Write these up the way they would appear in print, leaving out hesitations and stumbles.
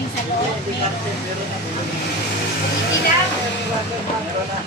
dumating sa loob. Meron na. Hindi lang. Meron na.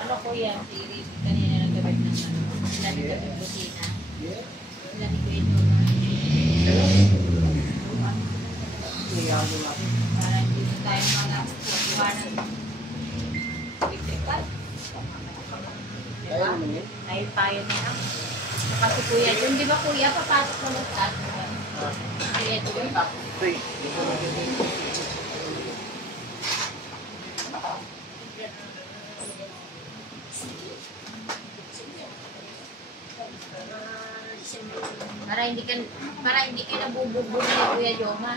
Ano ko yan? Kanina nagkabit ng ano? Nagkabit ng busina. Nagkabit ng para hindi na tayo magawa ng electrical. Diba? Tayo na lang. Saka si Kuya Jun, di ba Kuya, papasok mo ng saan? Kuya Jun. Para hindi ka nabubugbog ni Kuya Joma.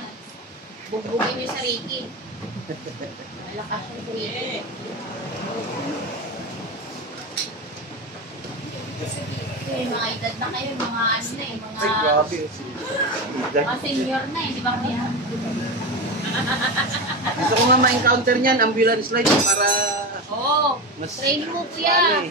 Bugbugin niyo sa Ricky. Malakas yung Kuya. May mga edad na kayo, mga ano na eh, mga senior na eh, di ba Kuya? Gusto ko nga ma-encounter niyan, ambulance light para... Oo, training mo Kuya.